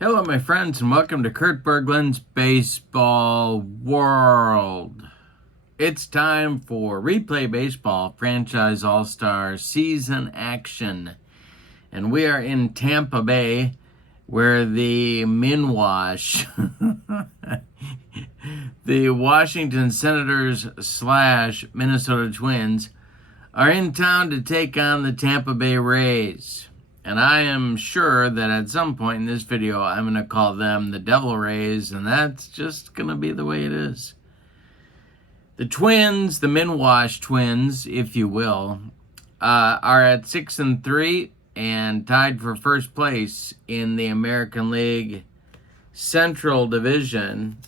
Hello, my friends, and welcome to Kurt Berglund's Baseball World. It's time for Replay Baseball Franchise All-Star Season Action. And we are in Tampa Bay, where the Minwash, the Washington Senators / Minnesota Twins, are in town to take on the Tampa Bay Rays. And I am sure that at some point in this video, I'm going to call them the Devil Rays, and that's just going to be the way it is. The Twins, the Minwash Twins, if you will, are at 6-3 and tied for first place in the American League Central Division.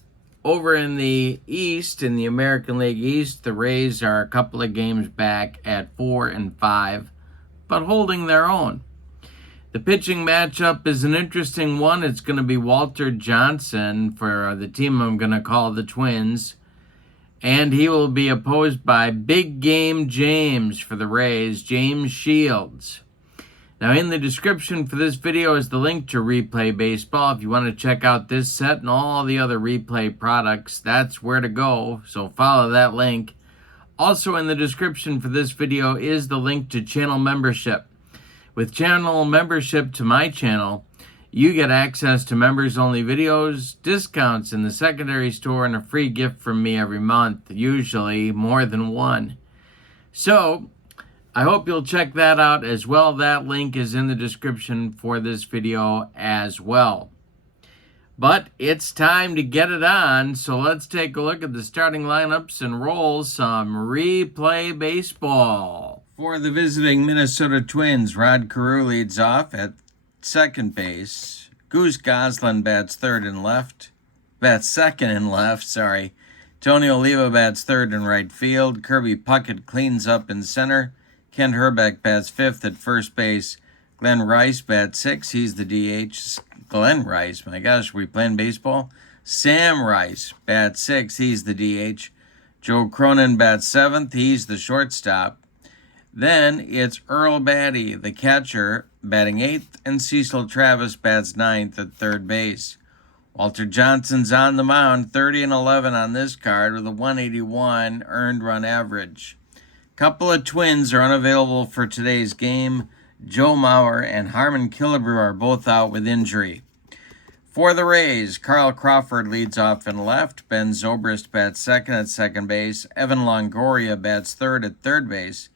Over in the East, in the American League East, the Rays are a couple of games back at 4-5, but holding their own. The pitching matchup is an interesting one. It's going to be Walter Johnson for the team I'm going to call the Twins. And he will be opposed by Big Game James for the Rays, James Shields. Now, in the description for this video is the link to Replay Baseball. If you want to check out this set and all the other Replay products, that's where to go. So follow that link. Also in the description for this video is the link to channel membership. With channel membership to my channel, you get access to members-only videos, discounts in the secondary store, and a free gift from me every month, usually more than one. So, I hope you'll check that out as well. That link is in the description for this video as well. But it's time to get it on, so let's take a look at the starting lineups and roll some Replay Baseball. For the visiting Minnesota Twins, Rod Carew leads off at second base. Goose Goslin bats second and left. Tony Oliva bats third and right field. Kirby Puckett cleans up in center. Kent Hrbek bats fifth at first base. Glenn Rice bats sixth. He's the DH. Glenn Rice, my gosh, are we playing baseball? Sam Rice bats sixth. He's the DH. Joe Cronin bats seventh. He's the shortstop. Then it's Earl Batty, the catcher, batting eighth, and Cecil Travis bats ninth at third base. Walter Johnson's on the mound, 30-11 on this card with a 181 earned run average. Couple of Twins are unavailable for today's game. Joe Mauer and Harmon Killebrew are both out with injury. For the Rays, Carl Crawford leads off in left. Ben Zobrist bats second at second base. Evan Longoria bats third at third base.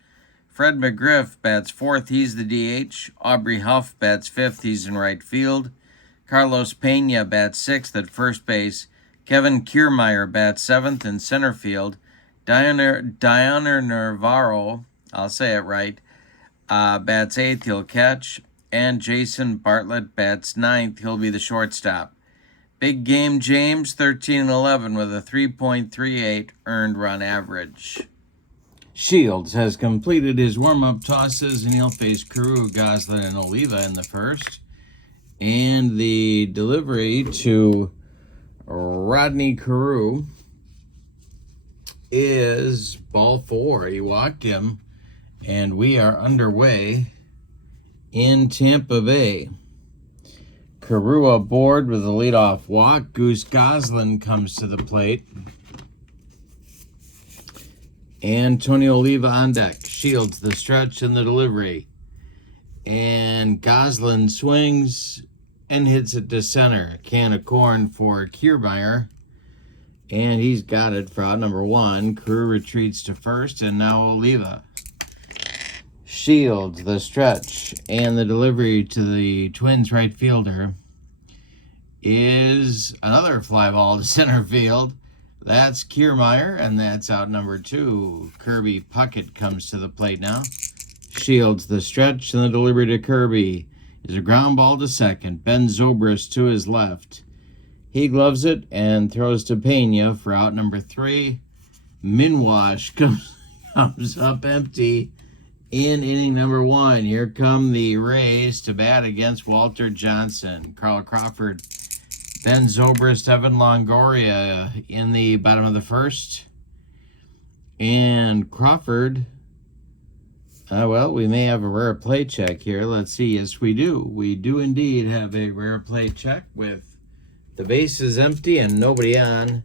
Fred McGriff bats fourth, he's the DH. Aubrey Huff bats fifth, he's in right field. Carlos Pena bats sixth at first base. Kevin Kiermaier bats seventh in center field. Diana Navarro, I'll say it right, bats eighth, he'll catch. And Jason Bartlett bats ninth, he'll be the shortstop. Big Game James, 13-11 with a 3.38 earned run average. Shields has completed his warm-up tosses, and he'll face Carew, Goslin, and Oliva in the first. And the delivery to Rodney Carew is ball four. He walked him, and we are underway in Tampa Bay. Carew aboard with a leadoff walk. Goose Goslin comes to the plate. And Tony Oliva on deck. Shields the stretch and the delivery. And Goslin swings and hits it to center. Can of corn for Kiermaier. And he's got it for out number one. Carew retreats to first, and now Oliva. Shields the stretch and the delivery to the Twins right fielder is another fly ball to center field. That's Kiermaier, and that's out number two. Kirby Puckett comes to the plate now. Shields the stretch, and the delivery to Kirby is a ground ball to second. Ben Zobrist to his left. He gloves it and throws to Pena for out number three. Minwash comes up empty in inning number one. Here come the Rays to bat against Walter Johnson. Carl Crawford, Ben Zobrist, Evan Longoria in the bottom of the first. And Crawford Well, we may have a rare play check here. Let's see. Yes, we do. We do indeed have a rare play check with the bases empty and nobody on.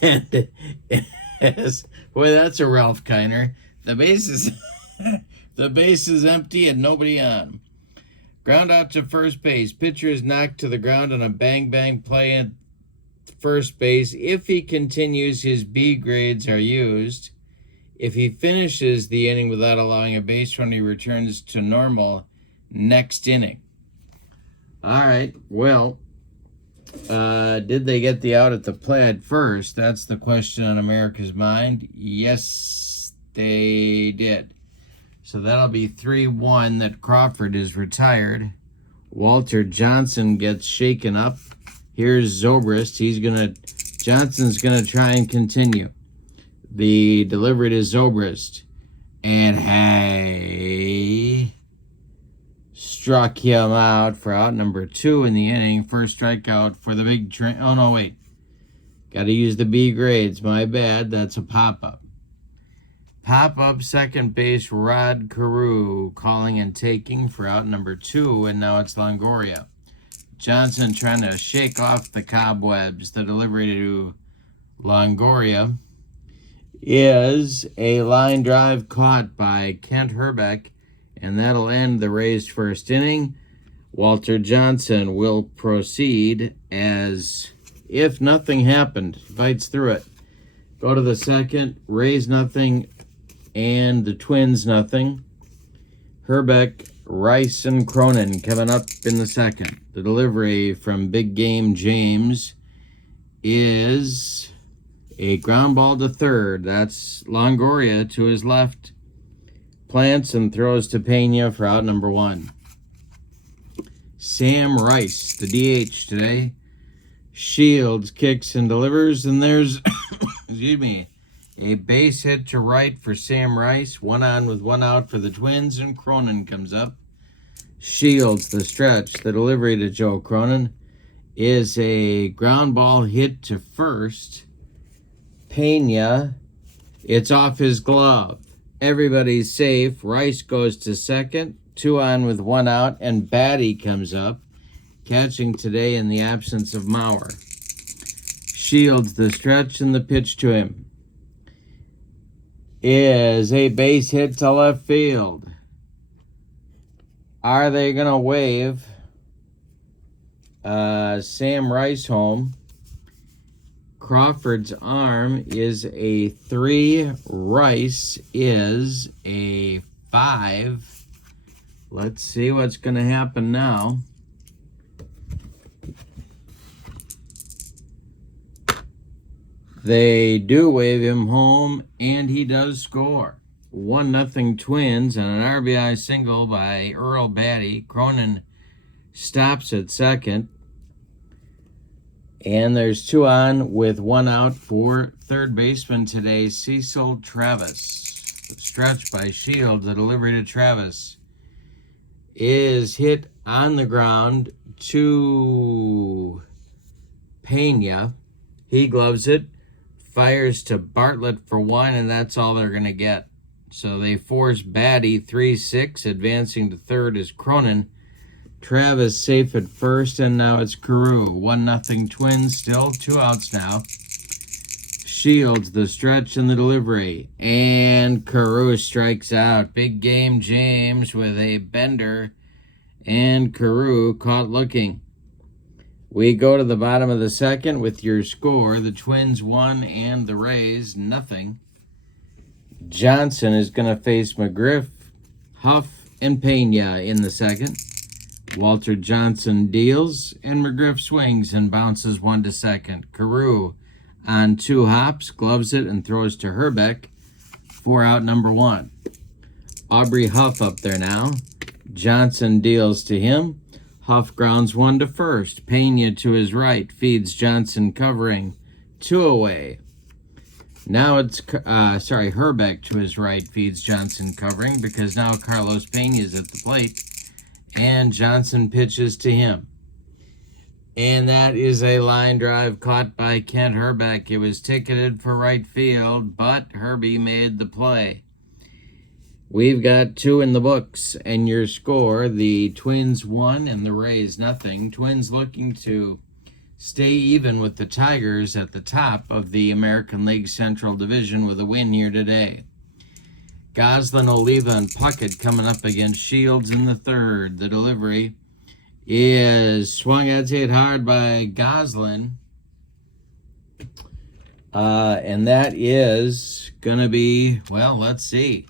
And yes, boy, that's a Ralph Kiner. The base is empty and nobody on. Ground out to first base. Pitcher is knocked to the ground on a bang play at first base. If he continues, his B grades are used. If he finishes the inning without allowing a base run, he returns to normal next inning. All right, well, did they get the out at the plate at first? That's the question on America's mind. Yes, they did. So that'll be 3-1 that Crawford is retired. Walter Johnson gets shaken up. Here's Zobrist. Johnson's gonna try and continue. The delivery to Zobrist. And hey, struck him out for out number 2 in the inning. First strikeout for the big train. Oh, no, wait. Got to use the B grades. My bad. That's a pop-up. Pop-up second base, Rod Carew calling and taking for out number 2, and now it's Longoria. Johnson trying to shake off the cobwebs. The delivery to Longoria is a line drive caught by Kent Hrbek, and that'll end the Rays' first inning. Walter Johnson will proceed as if nothing happened. Fights through it. Go to the second. Rays nothing and the Twins nothing. Hrbek, Rice, and Cronin coming up in the second. The delivery from Big Game James is a ground ball to third. That's Longoria to his left. Plants and throws to Pena for out number 1. Sam Rice, the DH today. Shields kicks and delivers, and there's a base hit to right for Sam Rice. 1 on with 1 out for the Twins, and Cronin comes up. Shields the stretch. The delivery to Joe Cronin is a ground ball hit to first. Pena, it's off his glove. Everybody's safe. Rice goes to second. 2 on with 1 out, and Batty comes up, catching today in the absence of Mauer. Shields the stretch, and the pitch to him is a base hit to left field. Are they going to wave Sam Rice home? Crawford's arm is a 3. Rice is a 5. Let's see what's going to happen now. They do wave him home, and he does score. 1-0 Twins on an RBI single by Earl Batty. Cronin stops at second. And there's 2 on with 1 out for third baseman today, Cecil Travis. The stretch by Shields, the delivery to Travis is hit on the ground to Pena. He gloves it, fires to Bartlett for 1, and that's all they're going to get. So they force Batty 3-6, advancing to third is Cronin. Travis safe at first, and now it's Carew. 1-0 Twins, still 2 outs now. Shields the stretch and the delivery, and Carew strikes out. Big Game James with a bender, and Carew caught looking. We go to the bottom of the second with your score. The Twins 1 and the Rays 0. Johnson is going to face McGriff, Huff, and Pena in the second. Walter Johnson deals, and McGriff swings and bounces 1 to second. Carew on 2 hops, gloves it, and throws to Hrbek for out number 1. Aubrey Huff up there now. Johnson deals to him. Huff grounds 1 to first. Pena to his right feeds Johnson covering 2 away. Now it's, Hrbek to his right feeds Johnson covering because now Carlos Pena is at the plate. And Johnson pitches to him. And that is a line drive caught by Kent Hrbek. It was ticketed for right field, but Herbie made the play. We've got 2 in the books, and your score, the Twins 1 and the Rays nothing. Twins looking to stay even with the Tigers at the top of the American League Central Division with a win here today. Goslin, Oliva, and Puckett coming up against Shields in the third. The delivery is swung at it hard by Goslin. And that is going to be, well, let's see.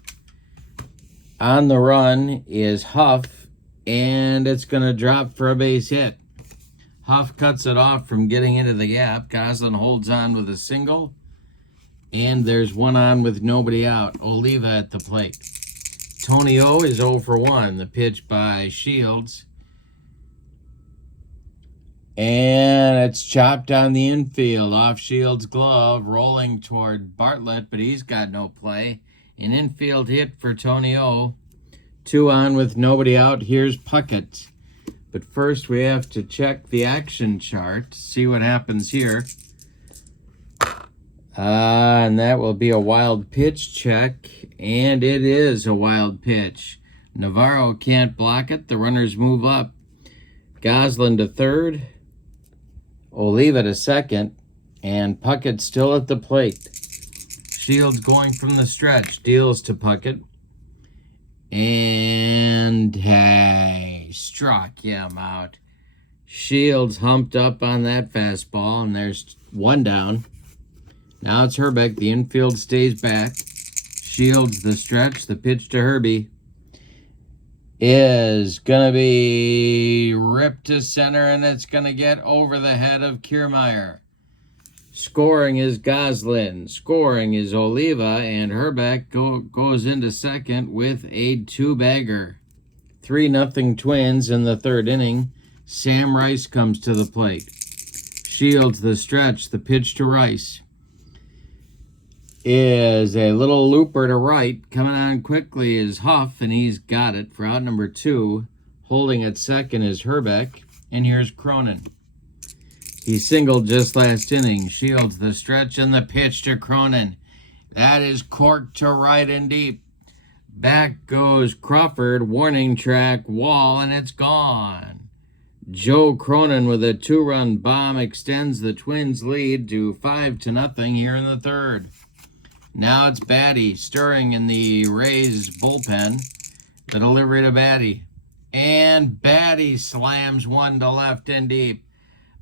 On the run is Huff, and it's going to drop for a base hit. Huff cuts it off from getting into the gap. Goslin holds on with a single, and there's one on with nobody out. Oliva at the plate. Tony O is 0 for 1. The pitch by Shields. And it's chopped on the infield off Shields' glove, rolling toward Bartlett, but he's got no play. An infield hit for Tony O. 2 on with nobody out. Here's Puckett. But first we have to check the action chart, see what happens here. And that will be a wild pitch check, and it is a wild pitch. Navarro can't block it. The runners move up. Goslin to third. Oliva to second, and Puckett still at the plate. Shields going from the stretch, deals to Puckett, and hey, struck him out. Shields humped up on that fastball, and there's 1 down. Now it's Hrbek. The infield stays back. Shields the stretch. The pitch to Herbie is going to be ripped to center, and it's going to get over the head of Kiermaier. Scoring is Goslin. Scoring is Oliva, and Hrbek goes into second with a 2-bagger. 3-0 Twins in the third inning. Sam Rice comes to the plate. Shields the stretch. The pitch to Rice is a little looper to right. Coming on quickly is Huff, and he's got it for out number 2. Holding at second is Hrbek, and here's Cronin. He singled just last inning. Shields the stretch, and the pitch to Cronin. That is corked to right and deep. Back goes Crawford, warning track, wall, and it's gone. Joe Cronin with a 2-run bomb extends the Twins' lead to 5-0 here in the third. Now it's Batty stirring in the Rays bullpen. The delivery to Batty. And Batty slams one to left and deep.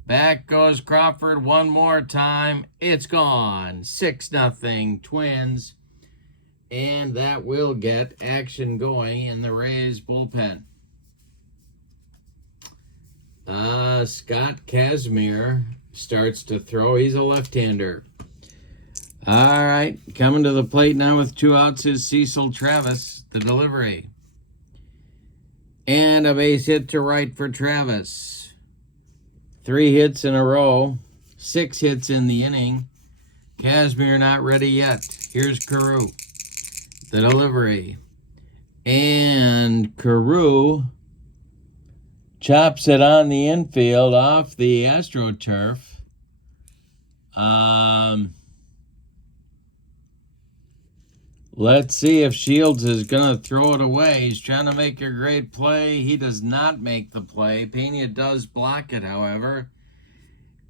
Back goes Crawford one more time. It's gone. 6-0 Twins. And that will get action going in the Rays bullpen. Scott Kazmir starts to throw. He's a left-hander. All right, coming to the plate now with 2 outs is Cecil Travis. The delivery. And a base hit to right for Travis. 3 hits in a row. 6 hits in the inning. Kazmir not ready yet. Here's Carew. The delivery. And Carew chops it on the infield off the AstroTurf. Let's see if Shields is going to throw it away. He's trying to make a great play. He does not make the play. Pena does block it, however.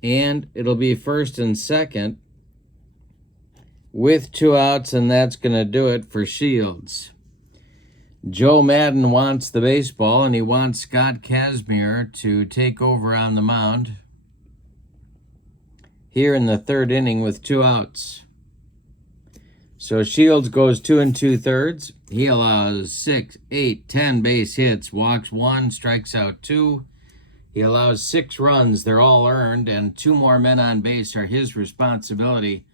And it'll be first and second with 2 outs, and that's going to do it for Shields. Joe Madden wants the baseball, and he wants Scott Kazmir to take over on the mound here in the third inning with 2 outs. So Shields goes 2 2/3. He allows 6, 8, 10 base hits, walks 1, strikes out 2. He allows 6 runs. They're all earned, and 2 more men on base are his responsibility.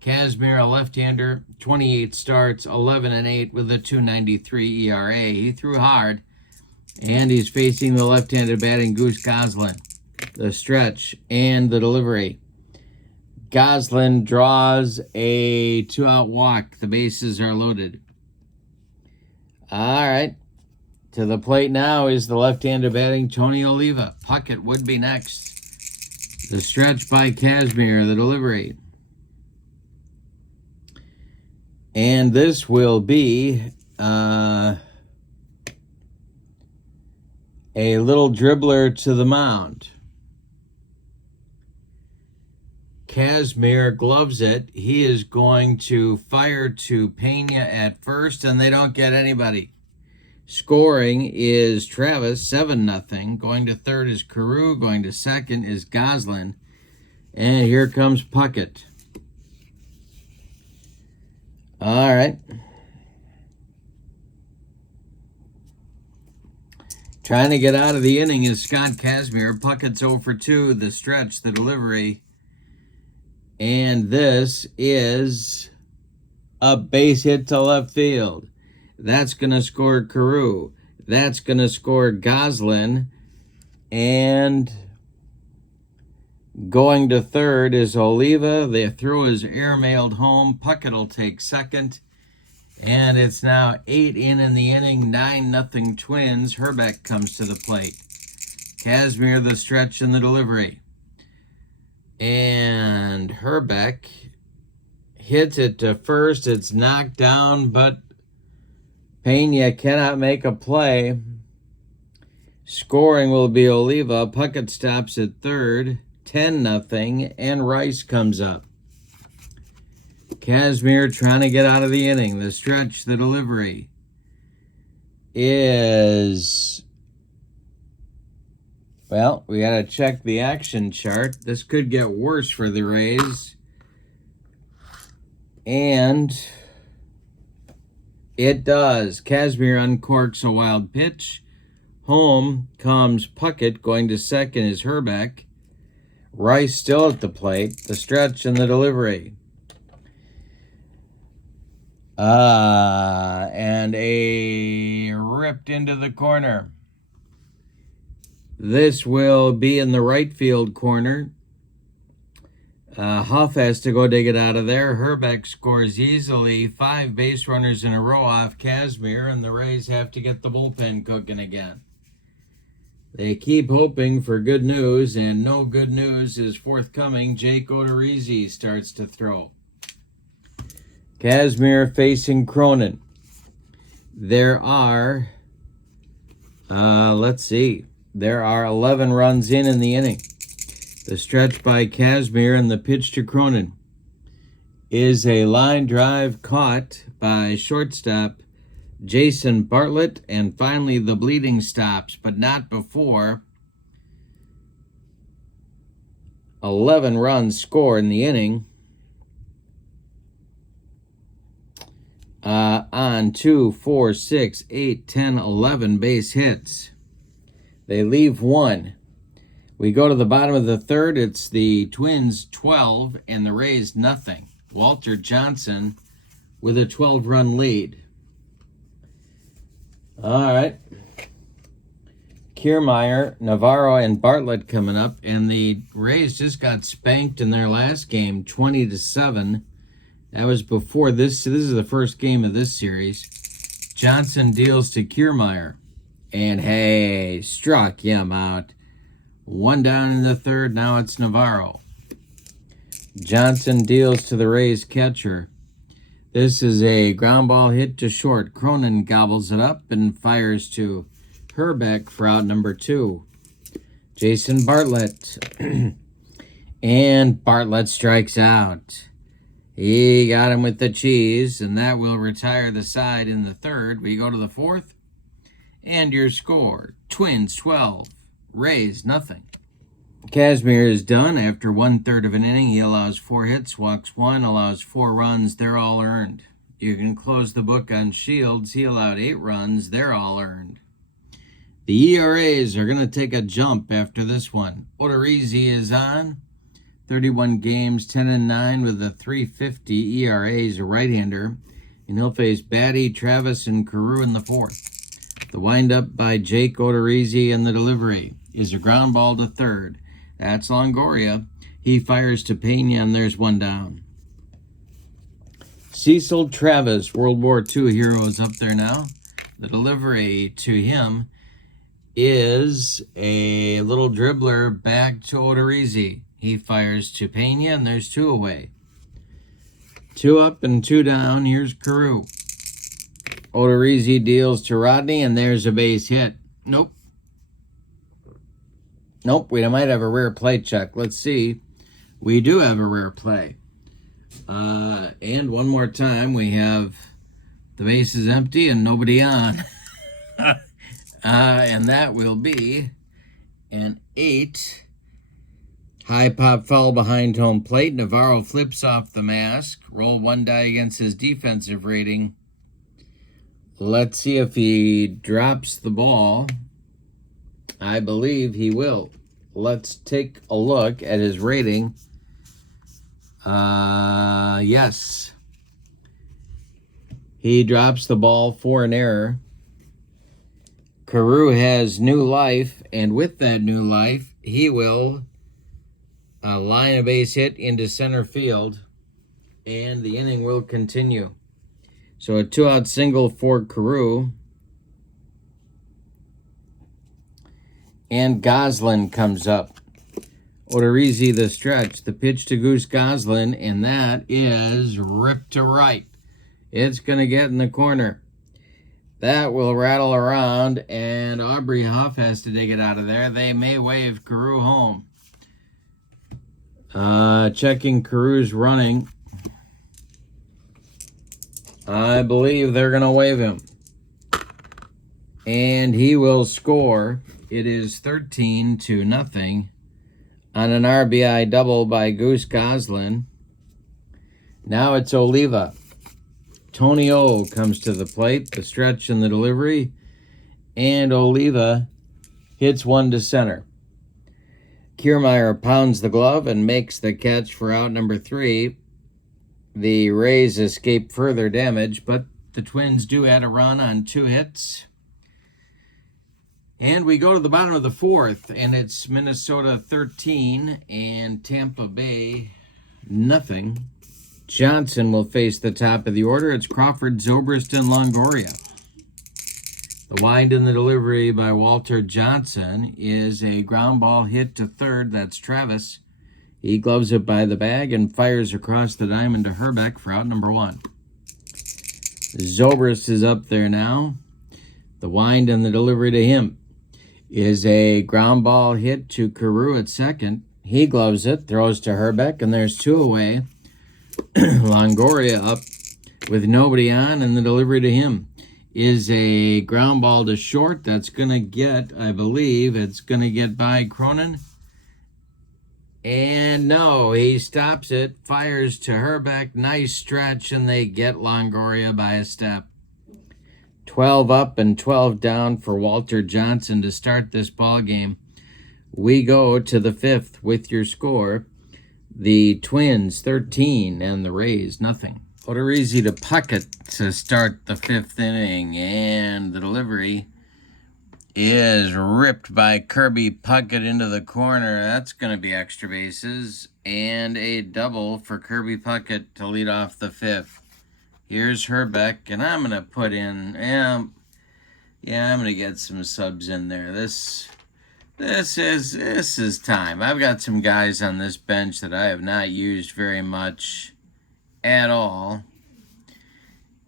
Kazmir, a left-hander, 28 starts, 11-8 with a 2.93 ERA. He threw hard, and he's facing the left-handed batting Goose Goslin. The stretch and the delivery. Goslin draws a 2-out walk. The bases are loaded. All right. To the plate now is the left-handed batting Tony Oliva. Puckett would be next. The stretch by Kazmir. The delivery. And this will be a little dribbler to the mound. Kazmir gloves it. He is going to fire to Pena at first, and they don't get anybody. Scoring is Travis, 7-0. Going to third is Carew. Going to second is Goslin. And here comes Puckett. All right. Trying to get out of the inning is Scott Kazmir. Puckett's 0 for 2. The stretch, the delivery. And this is a base hit to left field. That's going to score Carew. That's going to score Goslin. And going to third is Oliva. The throw is airmailed home. Puckett will take second. And it's now 8 in the inning, 9-0 Twins. Herbeck comes to the plate. Kazmir the stretch and the delivery. And Herbeck hits it to first. It's knocked down, but Pena cannot make a play. Scoring will be Oliva. Puckett stops at third, 10-0, and Rice comes up. Kazmir trying to get out of the inning. The stretch, the delivery is... Well, we got to check the action chart. This could get worse for the Rays. And it does. Kazmir uncorks a wild pitch. Home comes Puckett. Going to second is Herbeck. Rice still at the plate. The stretch and the delivery. And a ripped into the corner. This will be in the right field corner. Huff has to go dig it out of there. Herbeck scores easily. 5 base runners in a row off Kazmir, and the Rays have to get the bullpen cooking again. They keep hoping for good news, and no good news is forthcoming. Jake Odorizzi starts to throw. Kazmir facing Cronin. There are, there are 11 runs in the inning. The stretch by Kazmir and the pitch to Cronin is a line drive caught by shortstop Jason Bartlett, and finally the bleeding stops, but not before 11 runs score in the inning on 2, 4, 6, 8, 10, 11 base hits. They leave 1. We go to the bottom of the third. It's the Twins 12 and the Rays nothing. Walter Johnson with a 12-run lead. All right. Kiermaier, Navarro, and Bartlett coming up. And the Rays just got spanked in their last game, 20-7. That was before this. This is the first game of this series. Johnson deals to Kiermaier. And hey, struck him out. 1 down in the third. Now it's Navarro. Johnson deals to the Rays catcher. This is a ground ball hit to short. Cronin gobbles it up and fires to Herbeck for out number 2. Jason Bartlett. And Bartlett strikes out. He got him with the cheese, and that will retire the side in the third. We go to the fourth. And your score, Twins 12, Rays nothing. Kazmir is done after 1/3 of an inning. He allows 4 hits, walks 1, allows 4 runs. They're all earned. You can close the book on Shields. He allowed 8 runs. They're all earned. The ERAs are going to take a jump after this one. Odorizzi is on. 31 games, 10-9 with a 3.50 ERA. He's a right-hander. And he'll face Batty, Travis, and Carew in the fourth. The windup by Jake Odorizzi and the delivery is a ground ball to third. That's Longoria. He fires to Pena, and there's 1 down. Cecil Travis, World War II hero, is up there now. The delivery to him is a little dribbler back to Odorizzi. He fires to Pena, and there's 2 away. 2 up and 2 down. Here's Carew. Odorizzi deals to Rodney, and there's a base hit. Nope. Nope, we might have a rare play check. Let's see. We do have a rare play. And one more time, we have the base is empty and nobody on. And that will be an 8. High pop foul behind home plate. Navarro flips off the mask. Roll 1 die against his defensive rating. Let's see if he drops the ball. I believe he will. Let's take a look at his rating. Yes. He drops the ball for an error. Carew has new life, and with that new life, he will line a base hit into center field, and the inning will continue. So a 2-out single for Carew. And Goslin comes up. Odorizzi the stretch. The pitch to Goose Goslin, and that is ripped to right. It's going to get in the corner. That will rattle around, and Aubrey Huff has to dig it out of there. They may wave Carew home. Checking Carew's running. I believe they're going to wave him. And he will score. It is 13-0 on an RBI double by Goose Goslin. Now it's Oliva. Tony O comes to the plate, the stretch and the delivery, and Oliva hits one to center. Kiermaier pounds the glove and makes the catch for out number 3. The Rays escape further damage, but the Twins do add a run on 2 hits. And we go to the bottom of the 4th, and it's Minnesota 13 and Tampa Bay nothing. Johnson will face the top of the order. It's Crawford, Zobrist, and Longoria. The wind and the delivery by Walter Johnson is a ground ball hit to third. That's Travis. He gloves it by the bag and fires across the diamond to Herbeck for out number 1. Zobrist is up there now. The wind and the delivery to him is a ground ball hit to Carew at second. He gloves it, throws to Herbeck, and there's 2 away. Longoria up with nobody on, and the delivery to him is a ground ball to short. That's going to get, I believe, it's going to get by Cronin. And no, he stops it, fires to Herbeck. Nice stretch, and they get Longoria by a step. 12 up and 12 down for Walter Johnson to start this ball game. We go to the 5th with your score. The Twins 13 and the Rays nothing. Odorizzi to Puckett to start the 5th inning, and the delivery is ripped by Kirby Puckett into the corner. That's going to be extra bases, and a double for Kirby Puckett to lead off the 5th. Here's Herbeck, and I'm going to put in, I'm going to get some subs in there. This is time. I've got some guys on this bench that I have not used very much at all.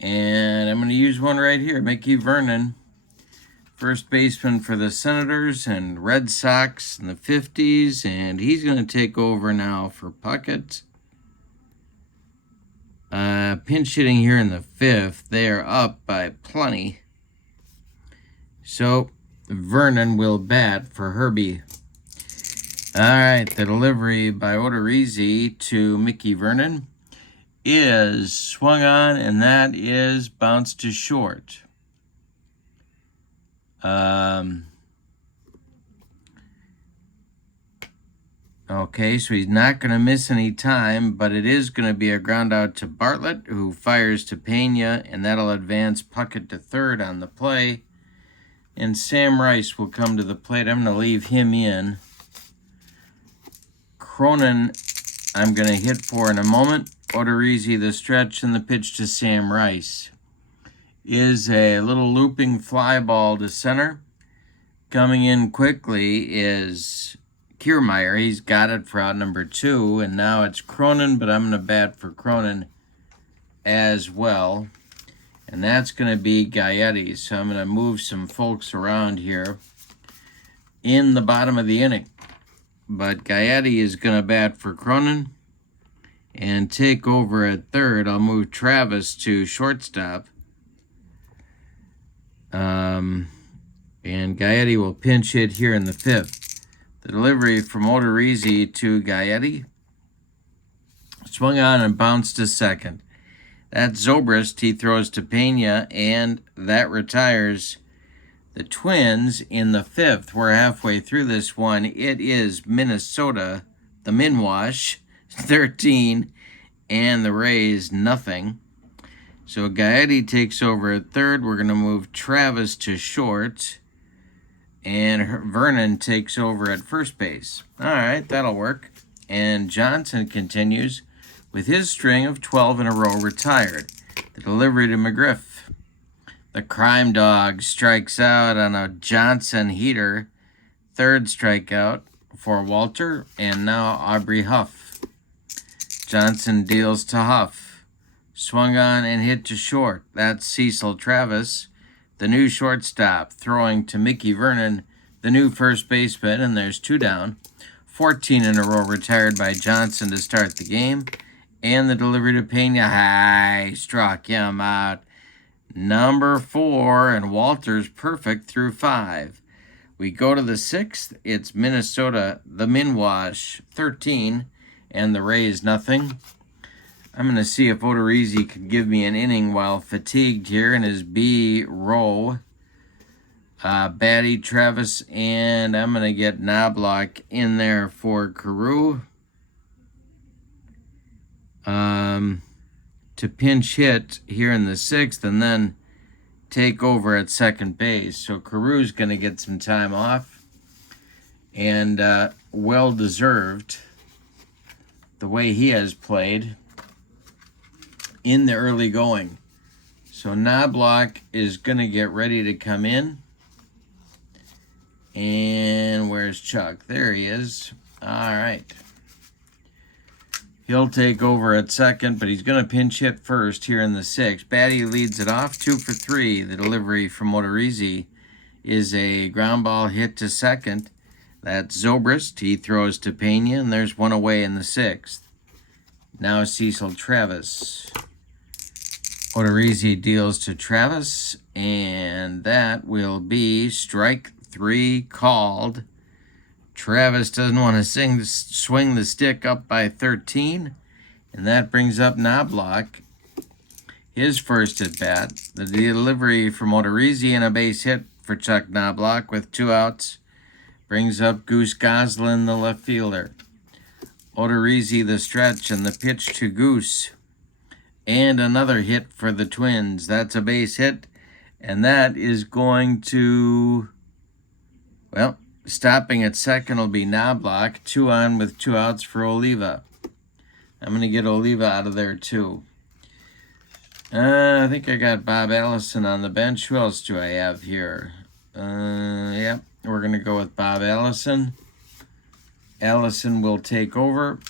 And I'm going to use one right here, Mickey Vernon. First baseman for the Senators and Red Sox in the 50s. And he's going to take over now for Puckett. Pinch hitting here in the 5th. They are up by plenty. So Vernon will bat for Herbie. All right, the delivery by Odorizzi to Mickey Vernon is swung on, and that is bounced to short. Okay, so he's not going to miss any time, but it is going to be a ground out to Bartlett, who fires to Pena, and that'll advance Puckett to third on the play. And Sam Rice will come to the plate. I'm going to leave him in. Cronin, I'm going to hit for in a moment. Odorizzi, the stretch, and the pitch to Sam Rice is a little looping fly ball to center. Coming in quickly is Kiermaier. He's got it for out number 2, and now it's Cronin, but I'm going to bat for Cronin as well. And that's going to be Gaetti. So I'm going to move some folks around here in the bottom of the inning. But Gaetti is going to bat for Cronin and take over at third. I'll move Travis to shortstop. And Gaetti will pinch hit here in the fifth. The delivery from Odorizzi to Gaetti. Swung on and bounced to second. That's Zobrist. He throws to Pena, and that retires the Twins in the fifth. We're halfway through this one. It is Minnesota, the Minwash, 13, and the Rays, nothing. So Gaetti takes over at third. We're going to move Travis to short, and Vernon takes over at first base. All right, that'll work. And Johnson continues with his string of 12 in a row retired. The delivery to McGriff. The crime dog strikes out on a Johnson heater. Third strikeout for Walter, and now Aubrey Huff. Johnson deals to Huff. Swung on and hit to short. That's Cecil Travis, the new shortstop, throwing to Mickey Vernon, the new first baseman, and there's 2 down. 14 in a row retired by Johnson to start the game. And the delivery to Pena, struck him out. Number 4, and Walter's perfect through 5. We go to the 6th. It's Minnesota, the Minwash, 13, and the Rays, nothing. I'm going to see if Odorizzi could give me an inning while fatigued here in his B row. Batty, Travis, and I'm going to get Knobloch in there for Carew. To pinch hit here in the 6th and then take over at second base. So Carew's going to get some time off, and well-deserved the way he has played in the early going. So Knobloch is going to get ready to come in. And where's Chuck? There he is. All right. He'll take over at second, but he's going to pinch hit first here in the 6th. Batty leads it off, 2 for 3. The delivery from Odorizzi is a ground ball hit to second. That's Zobrist. He throws to Pena, and there's 1 away in the 6th. Now Cecil Travis. Odorizzi deals to Travis, and that will be strike 3 called. Travis doesn't want to swing the stick up by 13, and that brings up Knobloch, his first at bat. The delivery from Odorizzi and a base hit for Chuck Knobloch with 2 outs brings up Goose Goslin, the left fielder. Odorizzi the stretch and the pitch to Goose, and another hit for the Twins. That's a base hit, and that is going to, well, stopping at second will be Knobloch. 2 on with 2 outs for Oliva. I'm going to get Oliva out of there too. I think I got Bob Allison on the bench. Who else do I have here? Yep, we're going to go with Bob Allison. Allison will take over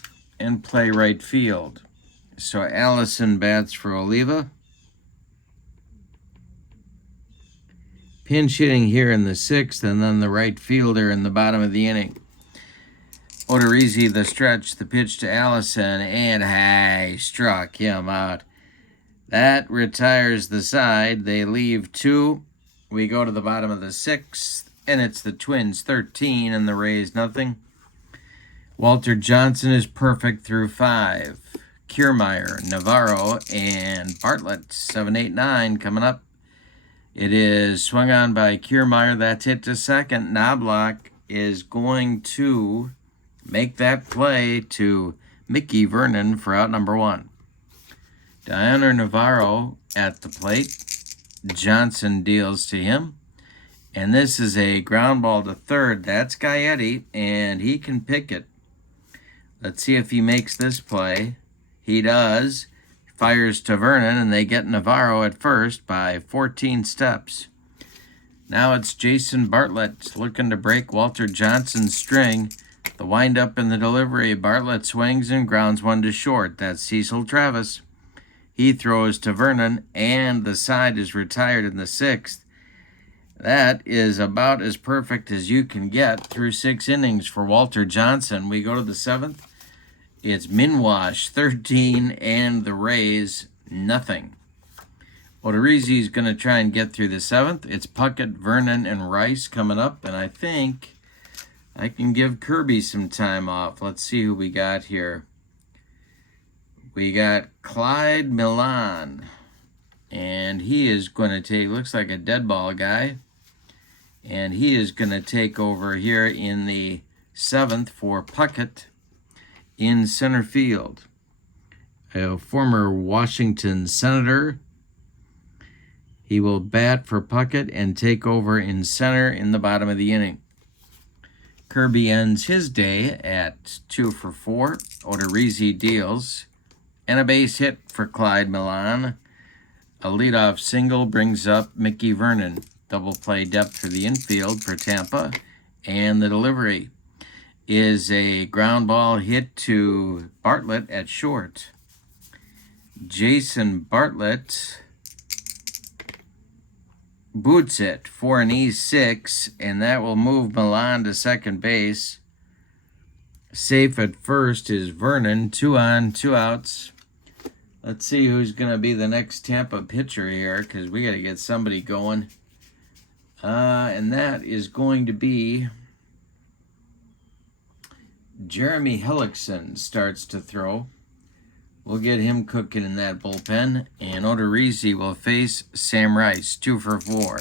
and play right field. So Allison bats for Oliva. Pinch hitting here in the 6th, and then the right fielder in the bottom of the inning. Odorizzi the stretch, the pitch to Allison, and struck him out. That retires the side. They leave 2. We go to the bottom of the 6th, and it's the Twins 13 and the Rays nothing. Walter Johnson is perfect through 5. Kiermaier, Navarro, and Bartlett, 7, 8, 9 coming up. It is swung on by Kiermaier. That's hit to second. Knobloch is going to make that play to Mickey Vernon for out number 1. Diana Navarro at the plate. Johnson deals to him. And this is a ground ball to third. That's Gaetti, and he can pick it. Let's see if he makes this play. He does. Fires to Vernon, and they get Navarro at first by 14 steps. Now it's Jason Bartlett looking to break Walter Johnson's string. The windup and the delivery. Bartlett swings and grounds 1 to short. That's Cecil Travis. He throws to Vernon, and the side is retired in the 6th. That is about as perfect as you can get through 6 innings for Walter Johnson. We go to the 7th. It's Minwash, 13, and the Rays, nothing. Odorizzi's going to try and get through the 7th. It's Puckett, Vernon, and Rice coming up, and I think I can give Kirby some time off. Let's see who we got here. We got Clyde Milan, and he is going to take, looks like a dead ball guy, and he is going to take over here in the 7th for Puckett in center field. A former Washington Senator. He will bat for Puckett and take over in center in the bottom of the inning. Kirby ends his day at 2 for 4. Odorizzi deals. And a base hit for Clyde Milan. A leadoff single brings up Mickey Vernon. Double play depth for the infield for Tampa. And the delivery is a ground ball hit to Bartlett at short. Jason Bartlett boots it for an E6, and that will move Milan to second base. Safe at first is Vernon. 2 on, 2 outs. Let's see who's going to be the next Tampa pitcher here, because we got to get somebody going. And that is going to be Jeremy Hellickson starts to throw. We'll get him cooking in that bullpen. And Odorizzi will face Sam Rice, 2 for 4.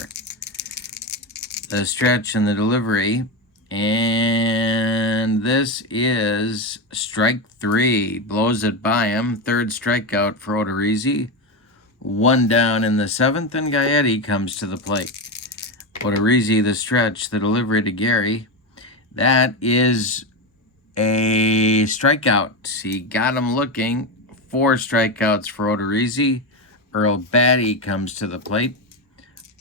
The stretch and the delivery. And this is strike 3. Blows it by him. 3rd strikeout for Odorizzi. 1 down in the 7th, and Gaetti comes to the plate. Odorizzi, the stretch, the delivery to Gary. That is a strikeout. He got him looking. 4 strikeouts for Odorizzi. Earl Batty comes to the plate.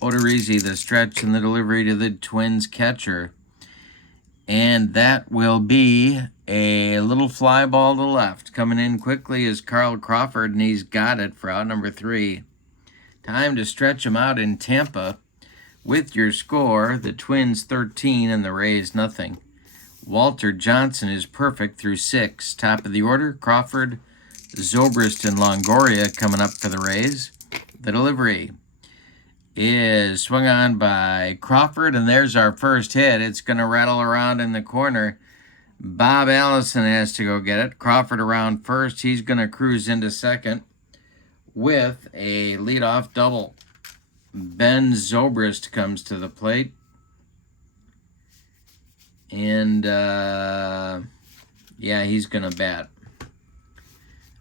Odorizzi, the stretch and the delivery to the Twins catcher. And that will be a little fly ball to left. Coming in quickly is Carl Crawford, and he's got it for out number 3. Time to stretch him out in Tampa. With your score, the Twins 13 and the Rays nothing. Walter Johnson is perfect through 6. Top of the order, Crawford, Zobrist, and Longoria coming up for the Rays. The delivery is swung on by Crawford, and there's our first hit. It's going to rattle around in the corner. Bob Allison has to go get it. Crawford around first. He's going to cruise into second with a leadoff double. Ben Zobrist comes to the plate. And, yeah, he's going to bat.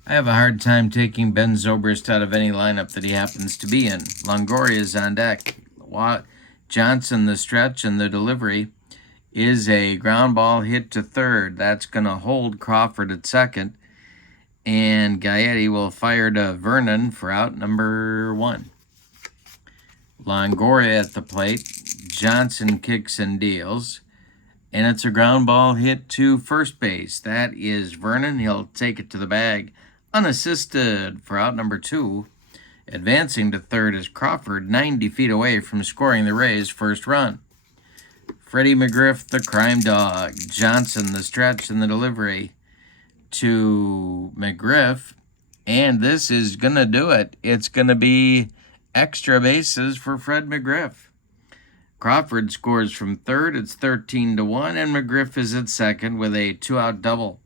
I have a hard time taking Ben Zobrist out of any lineup that he happens to be in. Longoria is on deck. Johnson, the stretch and the delivery, is a ground ball hit to 3rd. That's going to hold Crawford at 2nd. And Gaetti will fire to Vernon for out number 1. Longoria at the plate. Johnson kicks and deals. And it's a ground ball hit to first base. That is Vernon. He'll take it to the bag unassisted for out number 2. Advancing to 3rd is Crawford, 90 feet away from scoring the Rays' first run. Freddie McGriff, the crime dog. Johnson, the stretch and the delivery to McGriff. And this is going to do it. It's going to be extra bases for Fred McGriff. Crawford scores from 3rd. It's 13-1, and McGriff is at 2nd with a 2-out double.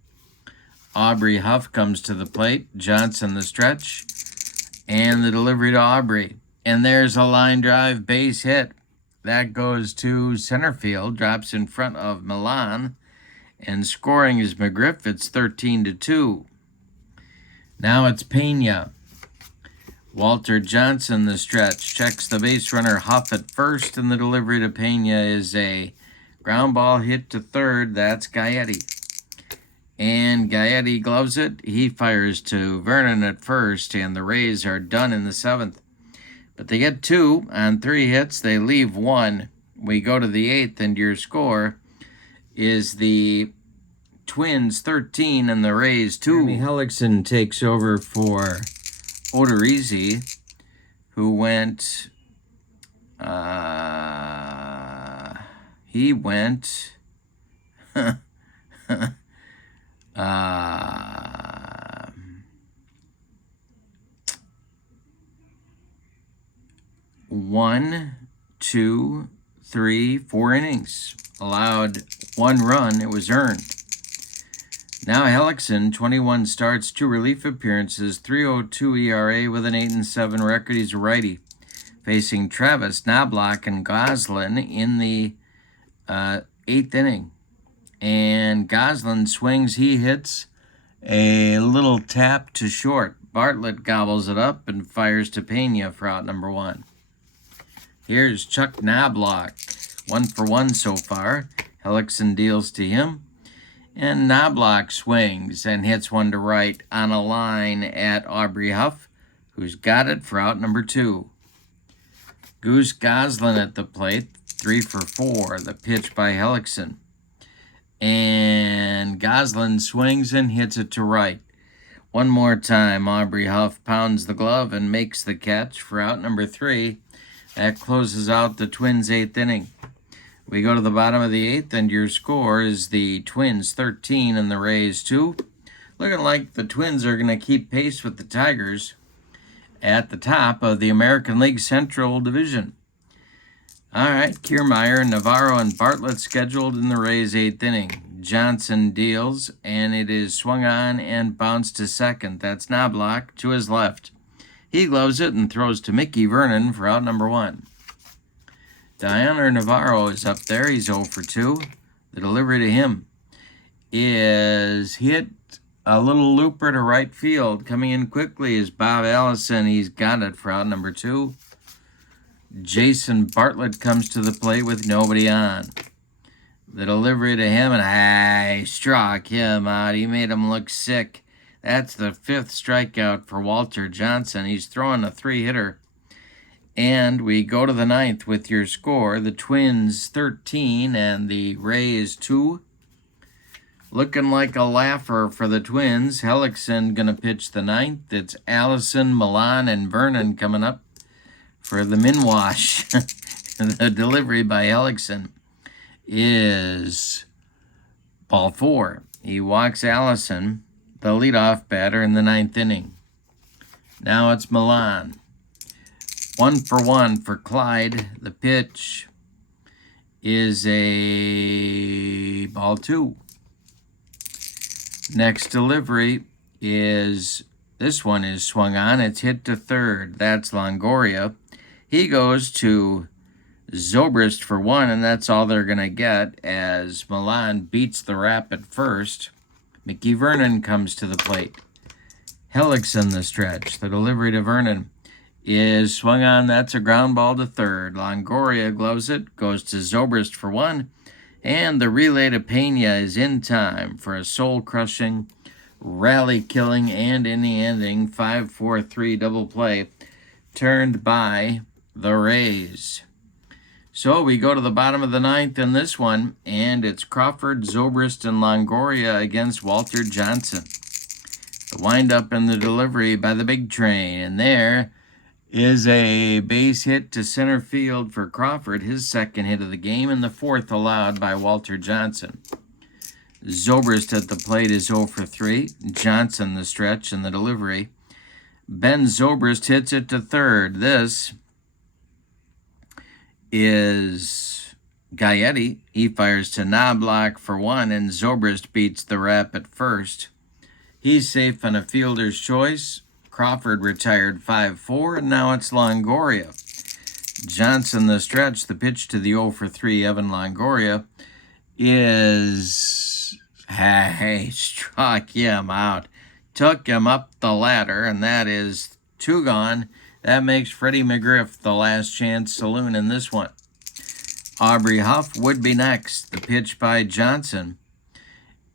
Aubrey Huff comes to the plate. Johnson, the stretch, and the delivery to Aubrey. And there's a line drive base hit. That goes to center field, drops in front of Milan, and scoring is McGriff. It's 13-2. Now it's Pena. Walter Johnson, the stretch, checks the base runner Huff at first, and the delivery to Pena is a ground ball hit to 3rd. That's Gaetti. And Gaetti gloves it. He fires to Vernon at first, and the Rays are done in the 7th. But they get 2 on 3 hits. They leave 1. We go to the 8th, and your score is the Twins 13 and the Rays 2. Jeremy Hellickson takes over for Odorizzi, who went, he went, uh, 1, 2, 3, 4 innings. Allowed 1 run. It was earned. Now Hellickson, 21 starts, 2 relief appearances, 3.02 ERA with an 8-7 record. He's a righty. Facing Travis, Knobloch, and Goslin in the 8th inning. And Goslin swings, he hits a little tap to short. Bartlett gobbles it up and fires to Pena for out number 1. Here's Chuck Knobloch, 1 for 1 so far. Hellickson deals to him. And Knobloch swings and hits one to right on a line at Aubrey Huff, who's got it for out number 2. Goose Goslin at the plate, 3 for 4. The pitch by Hellickson. And Goslin swings and hits it to right. One more time, Aubrey Huff pounds the glove and makes the catch for out number 3. That closes out the Twins' 8th inning. We go to the bottom of the 8th, and your score is the Twins 13 and the Rays 2. Looking like the Twins are going to keep pace with the Tigers at the top of the American League Central Division. All right, Kiermaier, Navarro, and Bartlett scheduled in the Rays' 8th inning. Johnson deals, and it is swung on and bounced to second. That's Knobloch to his left. He gloves it and throws to Mickey Vernon for out number 1. Diana Navarro is up there. He's 0 for 2. The delivery to him is hit a little looper to right field. Coming in quickly is Bob Allison. He's got it for out number 2. Jason Bartlett comes to the plate with nobody on. The delivery to him, and I struck him out. He made him look sick. That's the 5th strikeout for Walter Johnson. He's throwing a 3-hitter. And we go to the 9th with your score. The Twins 13 and the Rays 2. Looking like a laugher for the Twins. Hellickson going to pitch the 9th. It's Allison, Milan, and Vernon coming up for the Minwash. The delivery by Hellickson is ball 4. He walks Allison, the leadoff batter, in the 9th inning. Now it's Milan. 1 for 1 for Clyde. The pitch is a ball 2. Next delivery is, this one is swung on. It's hit to third. That's Longoria. He goes to Zobrist for 1, and that's all they're going to get as Milan beats the Rap at first. Mickey Vernon comes to the plate. Hellickson the stretch. The delivery to Vernon is swung on. That's a ground ball to third. Longoria gloves it, goes to Zobrist for 1, and the relay to Pena is in time for a soul-crushing, rally-killing, and in the ending 5-4-3 double play turned by the Rays. So we go to the bottom of the 9th in this one, and it's Crawford, Zobrist, and Longoria against Walter Johnson. The windup and the delivery by the big train, and there is a base hit to center field for Crawford, his 2nd hit of the game, and the 4th allowed by Walter Johnson. Zobrist at the plate is 0 for 3. Johnson the stretch and the delivery. Ben Zobrist hits it to third. This is Gaetti. He fires to Knobloch for 1, and Zobrist beats the Rap at first. He's safe on a fielder's choice. Crawford retired 5-4, and now it's Longoria. Johnson the stretch. The pitch to the 0 for 3 Evan Longoria is, struck him out. Took him up the ladder, and that is 2 gone. That makes Freddie McGriff the last chance saloon in this one. Aubrey Huff would be next. The pitch by Johnson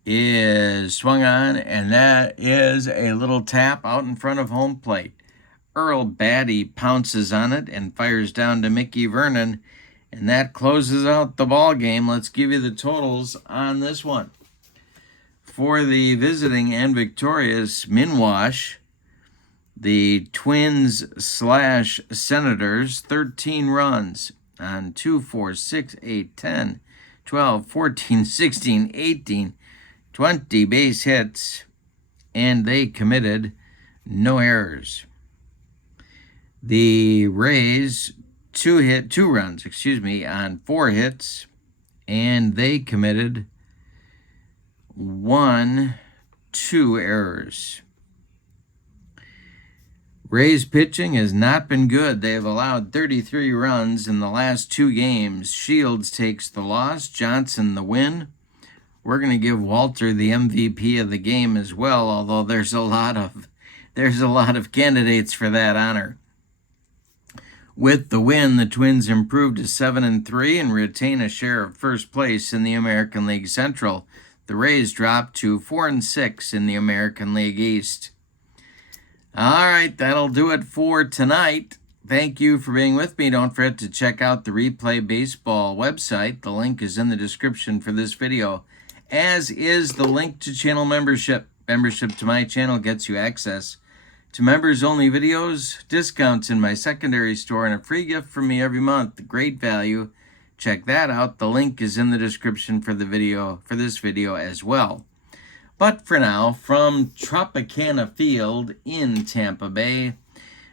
is swung on, and that is a little tap out in front of home plate. Earl Batty pounces on it and fires down to Mickey Vernon, and that closes out the ball game. Let's give you the totals on this one. For the visiting and victorious Minwash, The Twins slash Senators, 13 runs on 2, 4, 6, 8, 10, 12, 14, 16, 18, 20 base hits, and they committed no errors. The Rays, two runs on 4 hits, and they committed 2 errors. Rays pitching has not been good. They have allowed 33 runs in the last 2 games. Shields takes the loss, Johnson the win. We're going to give Walter the MVP of the game as well, although there's a lot of candidates for that honor. With the win, the Twins improved to 7-3 and retain a share of first place in the American League Central. The Rays dropped to 4-6 in the American League East. All right, that'll do it for tonight. Thank you for being with me. Don't forget to check out the Replay Baseball website. The link is in the description for this video, as is the link to channel membership. Membership to my channel gets you access to members-only videos, discounts in my secondary store, and a free gift from me every month. Great value. Check that out. The link is in the description for this video as well. But for now, from Tropicana Field in Tampa Bay,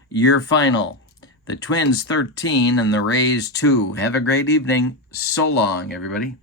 your final. The Twins 13 and the Rays 2. Have a great evening. So long, everybody.